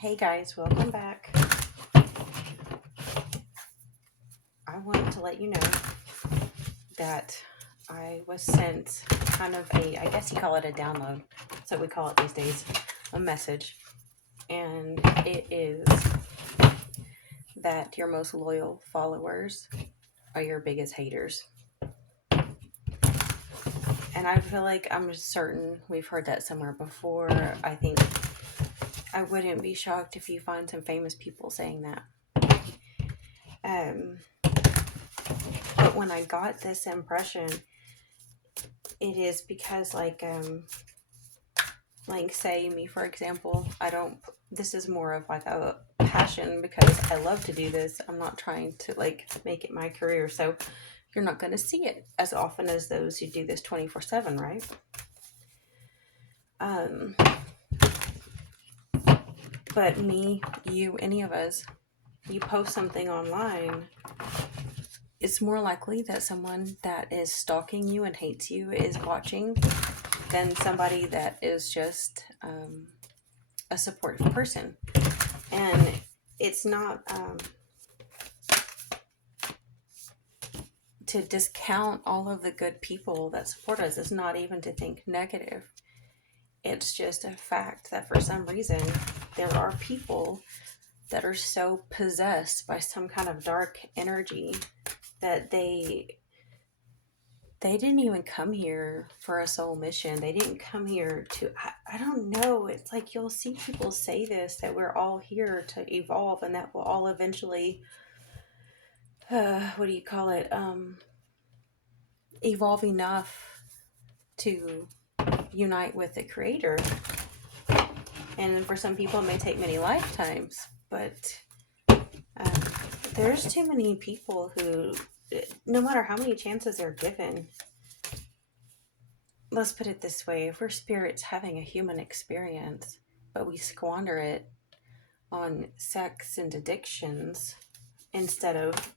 Hey guys, welcome back. I wanted to let you know that I was sent kind of I guess you call it a download. That's what we call it these days, a message. And it is that your most loyal followers are your biggest haters. And I feel like I'm certain we've heard that somewhere before. I think I wouldn't be shocked if you find some famous people saying that. Um, but when I got this impression, it is because like say me for example, I don't this is more of like a passion because I love to do this. I'm not trying to like make it my career, so you're not going to see it as often as those who do this 24/7, right? um but me, you, any of us, you post something online, it's more likely that someone that is stalking you and hates you is watching than somebody that is just a supportive person. And it's not to discount all of the good people that support us. It's not even to think negative. It's just a fact that for some reason there are people that are so possessed by some kind of dark energy that they didn't even come here for a soul mission. They didn't come here to, I don't know. It's like you'll see people say this, that we're all here to evolve and that we'll all eventually, what do you call it? Evolve enough to unite with the creator. And for some people, it may take many lifetimes, but um, there's too many people who, no matter how many chances they're given, let's put it this way, if we're spirits having a human experience, but we squander it on sex and addictions instead of,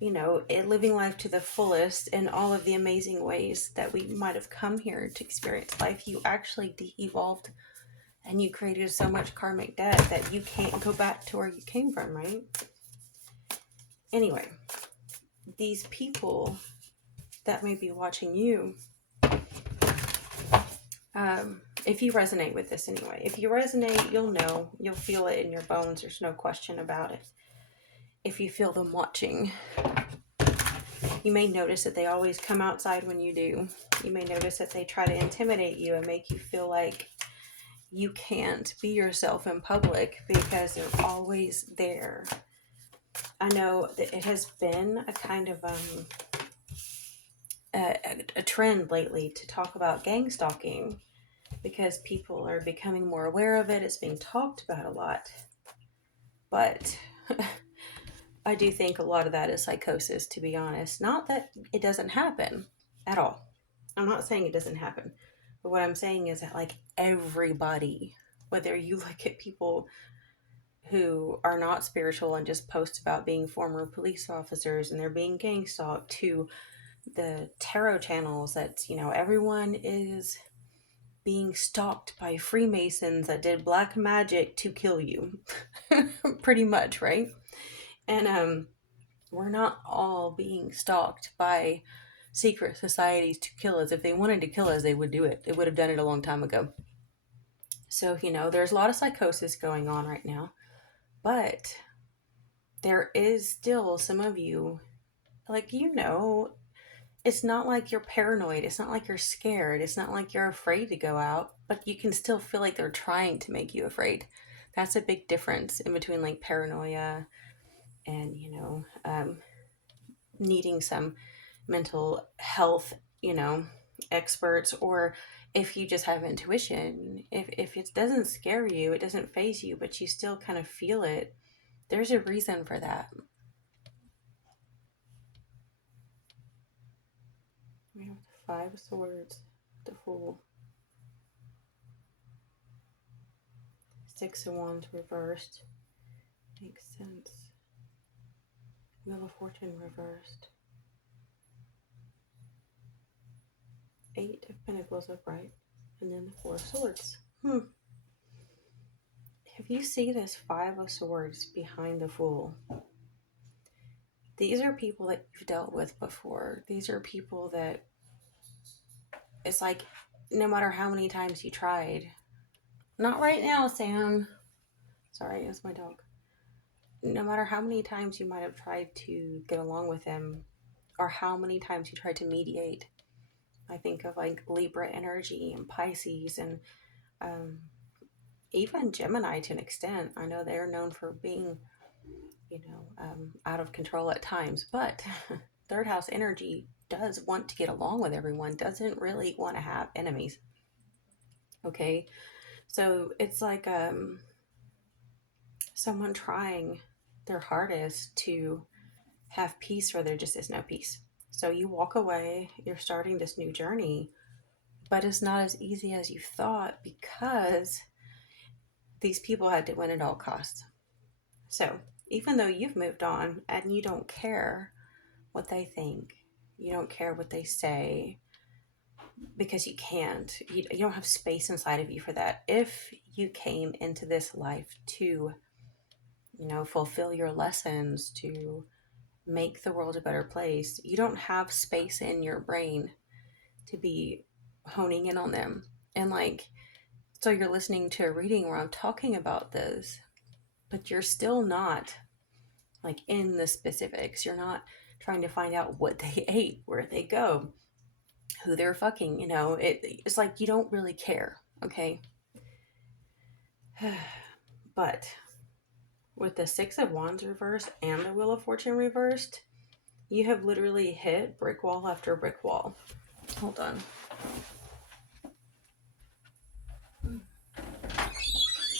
living life to the fullest in all of the amazing ways that we might have come here to experience life, you actually de-evolved and you created so much karmic debt that you can't go back to where you came from, right? Anyway, these people that may be watching you, if you resonate with this anyway, if you resonate, you'll feel it in your bones. There's no question about it. If you feel them watching, you may notice that they always come outside when you do. You may notice that they try to intimidate you and make you feel like you can't be yourself in public because they're always there. I know that it has been a kind of a trend lately to talk about gang stalking because people are becoming more aware of it. It's being talked about a lot. But I do think a lot of that is psychosis, to be honest. Not that it doesn't happen at all. I'm not saying it doesn't happen. But what I'm saying is that, like, everybody, whether you look at people who are not spiritual and just post about being former police officers and they're being gang stalked, to the tarot channels that, everyone is being stalked by Freemasons that did black magic to kill you. Pretty much, right? And we're not all being stalked by secret societies to kill us. If they wanted to kill us, they would do it. They would have done it a long time ago. So, there's a lot of psychosis going on right now. But there is still some of you, like, it's not like you're paranoid. It's not like you're scared. It's not like you're afraid to go out, but you can still feel like they're trying to make you afraid. That's a big difference in between like paranoia and, needing some mental health, experts, or if you just have intuition. If it doesn't scare you, it doesn't faze you, but you still kind of feel it, there's a reason for that. We have the Five of Swords, the Fool, Six of Wands reversed. Makes sense. Wheel of Fortune reversed. Eight of Pentacles upright. And then the Four of Swords. if you see this Five of Swords behind the Fool, these are people that you've dealt with before. These are people that it's like no matter how many times you tried, not right now, Sam. Sorry, it's my dog. No matter how many times you might have tried to get along with him, or how many times you tried to mediate, I think of like Libra energy and Pisces and um, even Gemini to an extent. I know they're known for being, out of control at times, but third house energy does want to get along with everyone, doesn't really want to have enemies. Okay, so it's like someone trying their hardest to have peace where there just is no peace. So you walk away, you're starting this new journey, but it's not as easy as you thought because these people had to win at all costs. So even though you've moved on and you don't care what they think, you don't care what they say, because you can't, you don't have space inside of you for that. If you came into this life to, fulfill your lessons, to make the world a better place, you don't have space in your brain to be honing in on them. And like, so you're listening to a reading where I'm talking about this, but you're still not like in the specifics. You're not trying to find out what they ate, where they go, who they're fucking, it's like you don't really care, okay? But with the Six of Wands reversed and the Wheel of Fortune reversed, you have literally hit brick wall after brick wall. Hold on.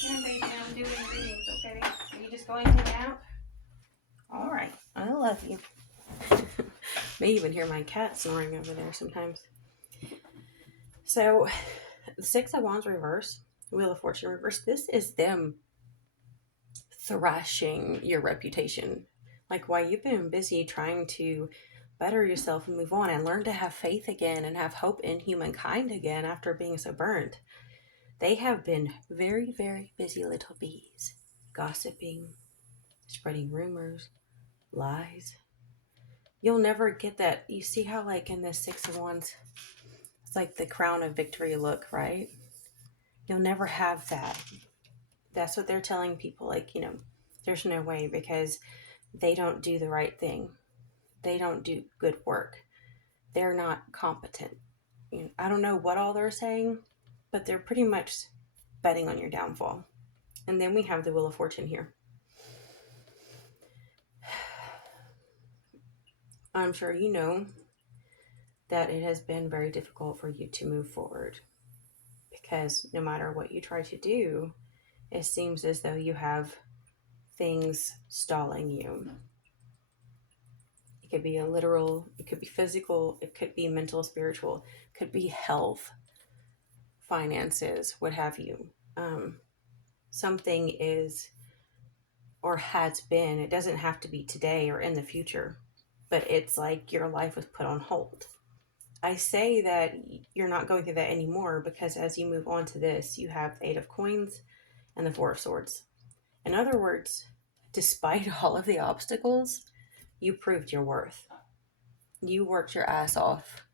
Yeah, baby, I'm doing readings, okay? Are you just going to nap? All right, I love you. May even hear my cat snoring over there sometimes. So, the Six of Wands reverse, Wheel of Fortune reverse, this is them thrashing your reputation. Like, while you've been busy trying to better yourself and move on and learn to have faith again and have hope in humankind again after being so burnt, they have been very, very busy little bees, gossiping, spreading rumors, lies. You'll never get that. You see how, like, in the Six of Wands, it's like the crown of victory look, right? You'll never have that. That's what they're telling people. Like, there's no way because they don't do the right thing. They don't do good work. They're not competent. I don't know what all they're saying, but they're pretty much betting on your downfall. And then we have the Wheel of Fortune here. I'm sure you know that it has been very difficult for you to move forward because no matter what you try to do, it seems as though you have things stalling you. It could be a literal, it could be physical, it could be mental, spiritual, it could be health, finances, what have you. Something is or has been, it doesn't have to be today or in the future, but it's like your life was put on hold. I say that you're not going through that anymore because as you move on to this, you have the Eight of Coins and the Four of Swords. In other words, despite all of the obstacles, you proved your worth. You worked your ass off.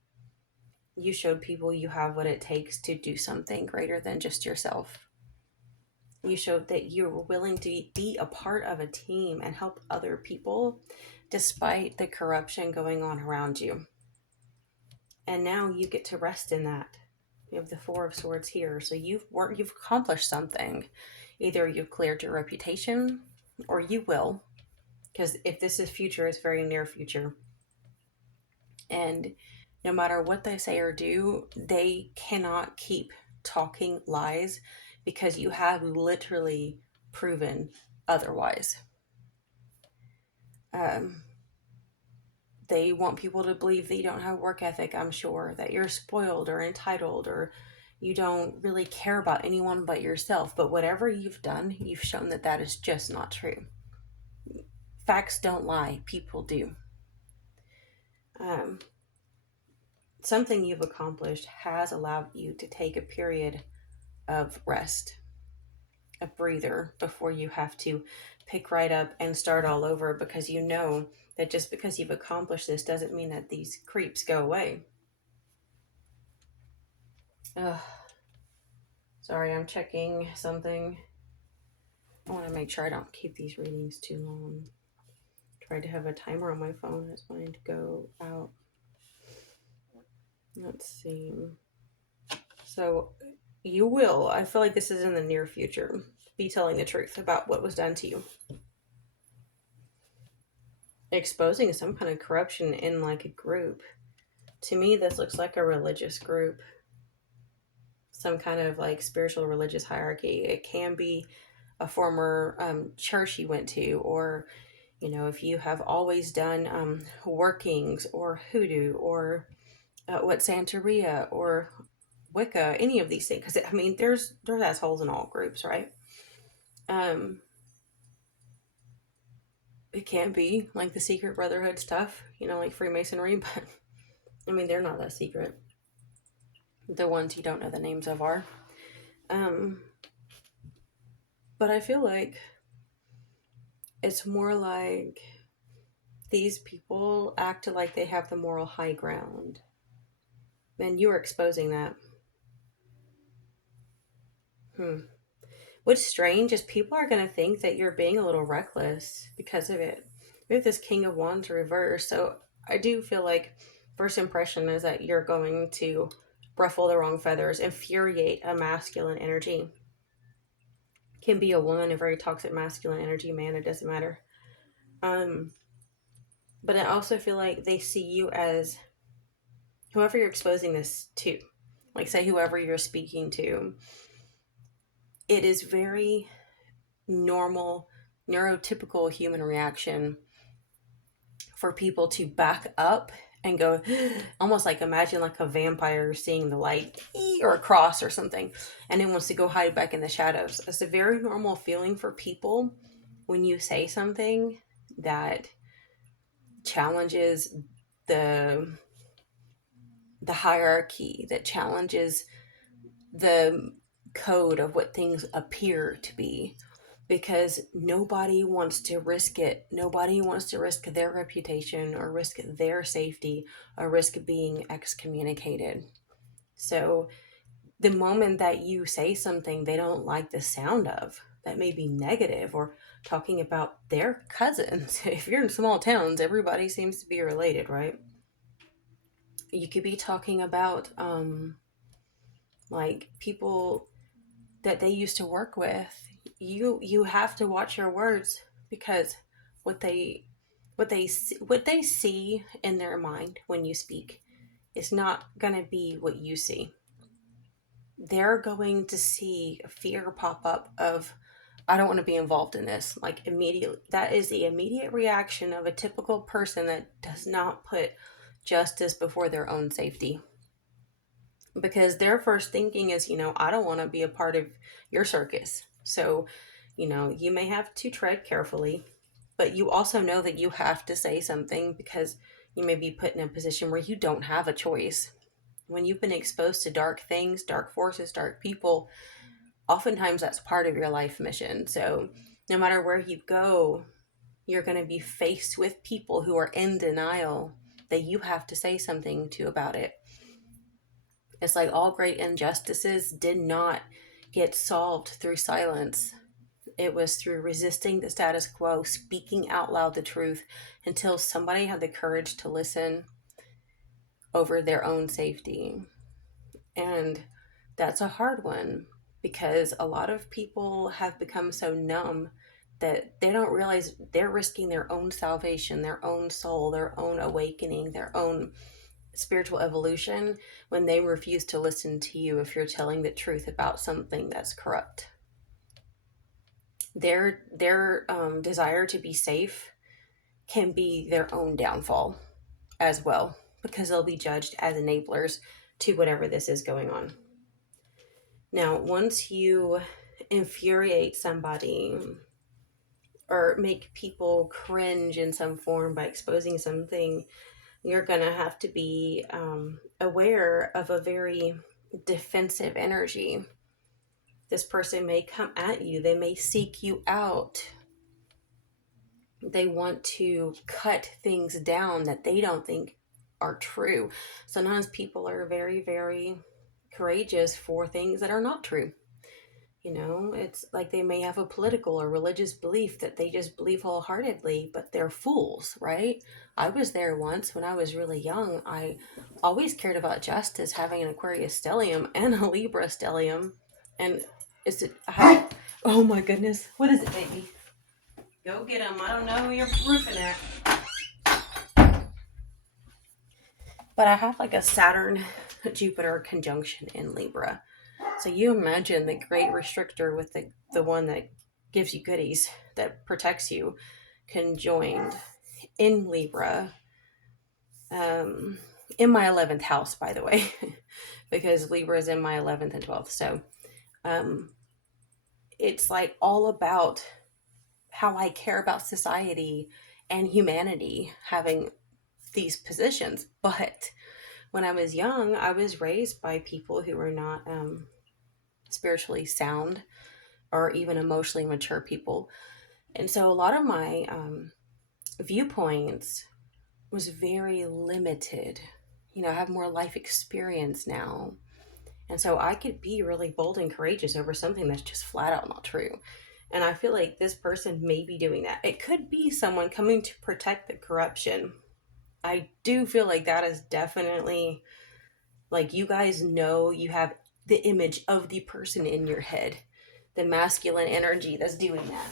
You showed people you have what it takes to do something greater than just yourself. You showed that you're willing to be a part of a team and help other people despite the corruption going on around you. And now you get to rest in that. You have the Four of Swords here. So you've accomplished something. Either you've cleared your reputation or you will. Because if this is future, it's very near future. And no matter what they say or do, they cannot keep talking lies because you have literally proven otherwise. They want people to believe that you don't have work ethic, I'm sure, that you're spoiled or entitled or you don't really care about anyone but yourself. But whatever you've done, you've shown that that is just not true. Facts don't lie, people do. Something you've accomplished has allowed you to take a period of rest, a breather before you have to pick right up and start all over, because you know that just because you've accomplished this doesn't mean that these creeps go away. Ugh. Sorry, I'm checking something. I want to make sure I don't keep these readings too long. Tried to have a timer on my phone. It's wanting to go out. Let's see. So you will, I feel like this is in the near future, be telling the truth about what was done to you. Exposing some kind of corruption in like a group. To me, this looks like a religious group. Some kind of like spiritual religious hierarchy. It can be a former church you went to, or if you have always done workings or hoodoo or what Santeria or Wicca, any of these things, because I mean, there's assholes in all groups, right? Um, it can be like the secret brotherhood stuff, like Freemasonry, but I mean, they're not that secret. The ones you don't know the names of are. Um, but I feel like it's more like these people act like they have the moral high ground. And you're exposing that. What's strange is people are going to think that you're being a little reckless because of it. We have this King of Wands reverse. So I do feel like first impression is that you're going to ruffle the wrong feathers, infuriate a masculine energy. Can be a woman, a very toxic masculine energy, man, it doesn't matter. But I also feel like they see you as whoever you're exposing this to. Like, say, whoever you're speaking to. It is very normal, neurotypical human reaction for people to back up and go, almost like imagine like a vampire seeing the light or a cross or something, and it wants to go hide back in the shadows. It's a very normal feeling for people when you say something that challenges the hierarchy, that challenges the code of what things appear to be, because nobody wants to risk it. Nobody wants to risk their reputation or risk their safety or risk being excommunicated. So the moment that you say something they don't like the sound of, that may be negative, or talking about their cousins, if you're in small towns, everybody seems to be related, right? You could be talking about like people that they used to work with. You have to watch your words, because what they see in their mind when you speak is not going to be what you see. They're going to see fear pop up of, I don't want to be involved in this. Like, immediately, that is the immediate reaction of a typical person that does not put justice before their own safety, because their first thinking is, I don't want to be a part of your circus. So, you may have to tread carefully, but you also know that you have to say something, because you may be put in a position where you don't have a choice. When you've been exposed to dark things, dark forces, dark people, oftentimes that's part of your life mission. So no matter where you go, you're going to be faced with people who are in denial that you have to say something to about it. It's like all great injustices did not get solved through silence. It was through resisting the status quo, speaking out loud the truth until somebody had the courage to listen over their own safety. And that's a hard one, because a lot of people have become so numb that they don't realize they're risking their own salvation, their own soul, their own awakening, their own spiritual evolution when they refuse to listen to you if you're telling the truth about something that's corrupt. Their desire to be safe can be their own downfall as well, because they'll be judged as enablers to whatever this is going on. Now, once you infuriate somebody or make people cringe in some form by exposing something, you're going to have to be aware of a very defensive energy This person may come at you. They may seek you out. They want to cut things down that they don't think are true. Sometimes people are very, very courageous for things that are not true. You know, it's like they may have a political or religious belief that they just believe wholeheartedly, but they're fools, right? I was there once when I was really young. I always cared about justice, having an Aquarius stellium and a Libra stellium. And is it, oh my goodness, what is it, baby? Go get him. I don't know who you're roofing at. But I have like a Saturn Jupiter conjunction in Libra. So you imagine the great restrictor with the one that gives you goodies, that protects you, conjoined in Libra, in my 11th house, by the way, because Libra is in my 11th and 12th. So it's like all about how I care about society and humanity having these positions. But when I was young, I was raised by people who were not spiritually sound or even emotionally mature people. And so a lot of my viewpoints was very limited. You know, I have more life experience now. And so I could be really bold and courageous over something that's just flat out not true. And I feel like this person may be doing that. It could be someone coming to protect the corruption. I do feel like that is definitely, like, you guys know you have the image of the person in your head, the masculine energy that's doing that.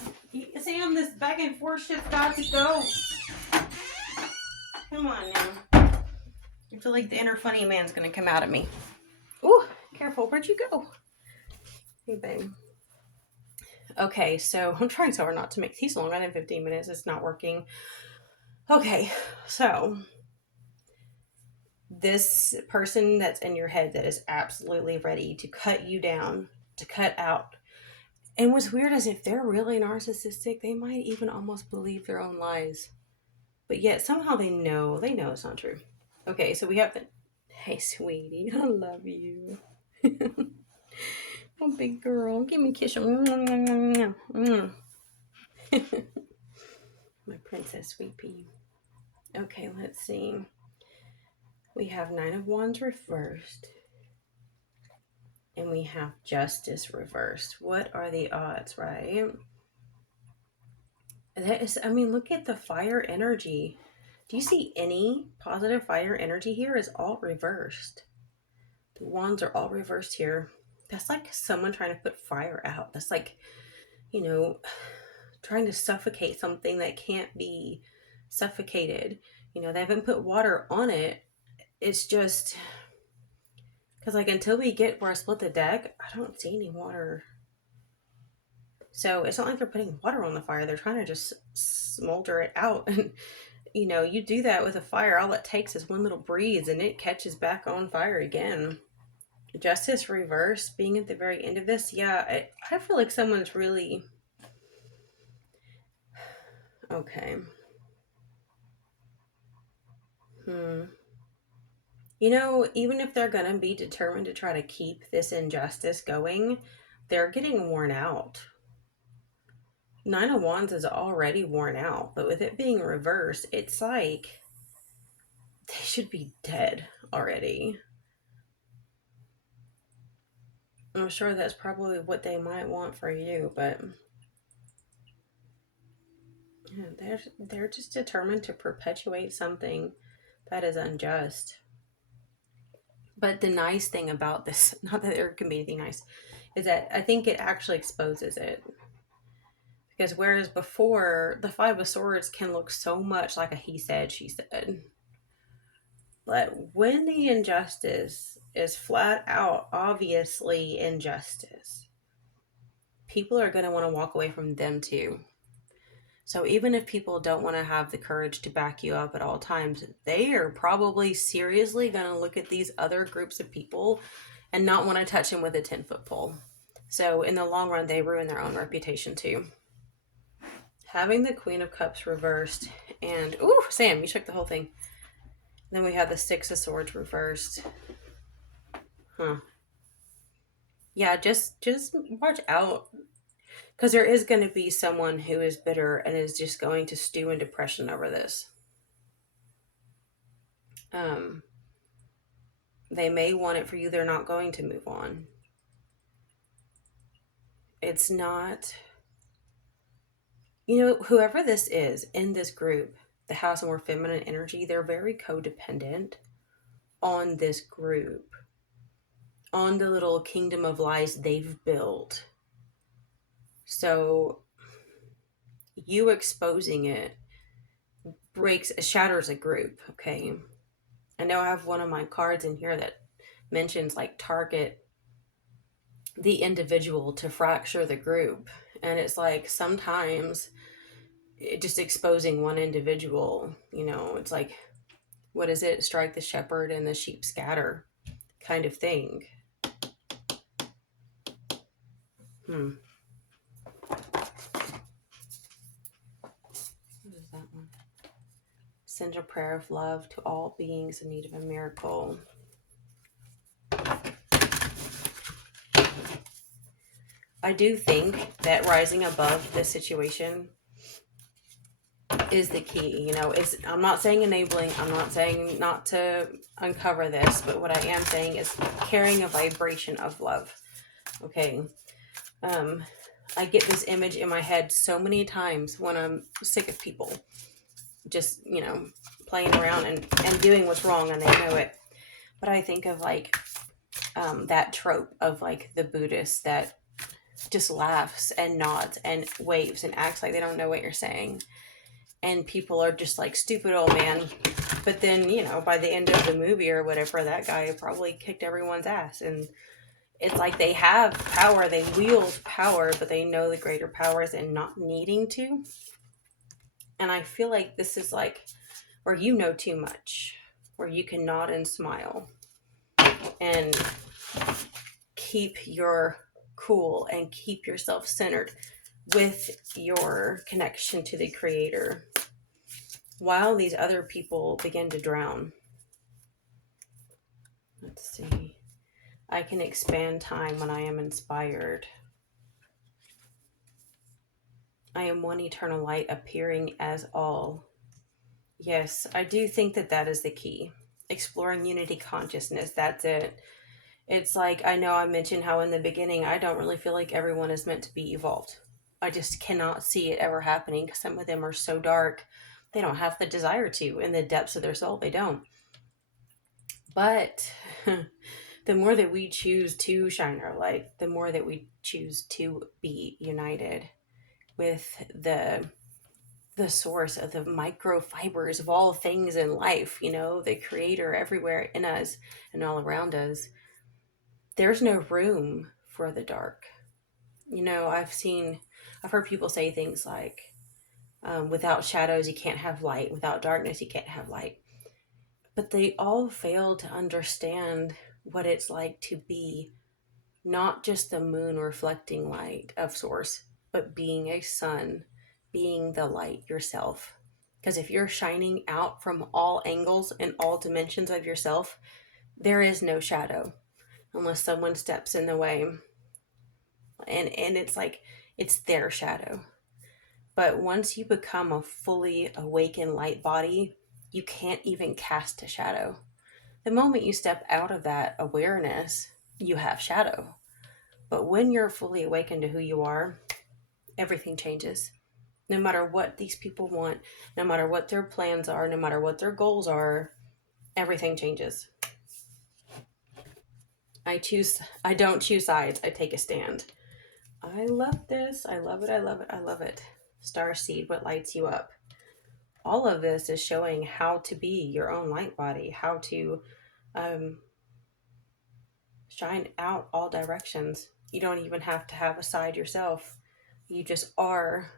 Sam, this back and forth shit's got to go. Come on now. I feel like the inner funny man's gonna come out of me. Ooh, careful. Where'd you go? Hey, babe. Okay, so I'm trying so hard not to make these longer than 15 minutes. It's not working. Okay, so this person that's in your head that is absolutely ready to cut you down, to cut out. And what's weird is if they're really narcissistic, they might even almost believe their own lies. But yet somehow they know it's not true. Okay, so we have the, hey, sweetie, I love you. Oh, big girl, give me a kiss. My princess, sweet pea. Okay, let's see. We have Nine of Wands reversed. And we have Justice reversed. What are the odds, right? That is, I mean, look at the fire energy. Do you see any positive fire energy here? Is all reversed. The wands are all reversed here. That's like someone trying to put fire out. That's like, you know, trying to suffocate something that can't be suffocated. You know, they haven't put water on it. It's just because, like, until we get where I split the deck, I don't see any water. So it's not like they're putting water on the fire. They're trying to just smolder it out. And, you know, you do that with a fire. All it takes is one little breeze and it catches back on fire again. Justice reverse being at the very end of this. Yeah, I feel like someone's really... Okay. You know, even if they're going to be determined to try to keep this injustice going, they're getting worn out. Nine of Wands is already worn out, but with it being reversed, it's like they should be dead already. I'm sure that's probably what they might want for you, but yeah, they're just determined to perpetuate something that is unjust. But the nice thing about this, not that there can be anything nice, is that I think it actually exposes it. Because whereas before, the Five of Swords can look so much like a he said, she said. But when the injustice is flat out, obviously injustice, people are going to want to walk away from them too. So even if people don't want to have the courage to back you up at all times, they are probably seriously going to look at these other groups of people and not want to touch them with a 10-foot pole. So in the long run, they ruin their own reputation too. Having the Queen of Cups reversed and, ooh, Sam, you shook the whole thing. Then we have the Six of Swords reversed. Huh. Yeah, just watch out, because there is going to be someone who is bitter and is just going to stew in depression over this. Um, they may want it for you. They're not going to move on. It's not, whoever this is in this group that has more feminine energy, they're very codependent on this group, on the little kingdom of lies they've built. So you exposing it shatters a group. Okay, I know I have one of my cards in here that mentions like target the individual to fracture the group. And it's like sometimes just exposing one individual, it's like, what is it? Strike the shepherd and the sheep scatter kind of thing. Hmm. What is that one? Send a prayer of love to all beings in need of a miracle. I do think that rising above this situation is the key. I'm not saying enabling, I'm not saying not to uncover this, but what I am saying is carrying a vibration of love. Okay. I get this image in my head so many times when I'm sick of people just, playing around and doing what's wrong and they know it. But I think of like that trope of like the Buddhist that just laughs and nods and waves and acts like they don't know what you're saying. And people are just like, stupid old man. But then, by the end of the movie or whatever, that guy probably kicked everyone's ass. And it's like they have power, they wield power, but they know the greater powers and not needing to. And I feel like this is like where you know too much, where you can nod and smile and keep your cool and keep yourself centered with your connection to the creator while these other people begin to drown. Let's see. I can expand time when I am inspired. I am one eternal light appearing as all. Yes, I do think that that is the key. Exploring unity consciousness, that's it. It's like, I know I mentioned how in the beginning, I don't really feel like everyone is meant to be evolved. I just cannot see it ever happening because some of them are so dark. They don't have the desire to. In the depths of their soul, they don't. But the more that we choose to shine our light, the more that we choose to be united with the source of the microfibers of all things in life, the creator everywhere in us and all around us, there's no room for the dark. I've heard people say things like, without shadows, you can't have light. Without darkness, you can't have light. But they all fail to understand what it's like to be not just the moon reflecting light of source, but being a sun, being the light yourself. Because if you're shining out from all angles and all dimensions of yourself, there is no shadow unless someone steps in the way. And it's like, it's their shadow. But once you become a fully awakened light body, you can't even cast a shadow. The moment you step out of that awareness, you have shadow. But when you're fully awakened to who you are, everything changes. No matter what these people want, no matter what their plans are, no matter what their goals are, everything changes. I don't choose sides, I take a stand. I love this. I love it. I love it. I love it. Star seed, what lights you up? All of this is showing how to be your own light body, how to um, shine out all directions. You don't even have to have a side yourself. You just are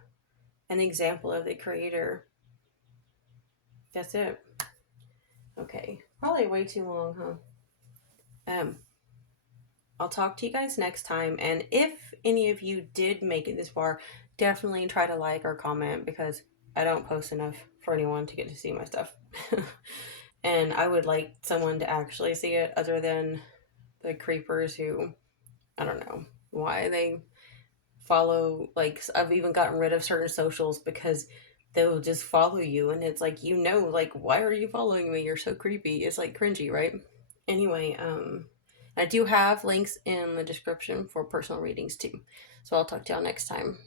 an example of the creator. That's it. Okay. Probably way too long, huh? I'll talk to you guys next time. And if any of you did make it this far, definitely try to like or comment because I don't post enough for anyone to get to see my stuff. And I would like someone to actually see it other than the creepers who I don't know why they follow, like, I've even gotten rid of certain socials because they'll just follow you, and it's like, like, why are you following me? You're so creepy. It's like cringy, right? Anyway, I do have links in the description for personal readings too. So I'll talk to y'all next time.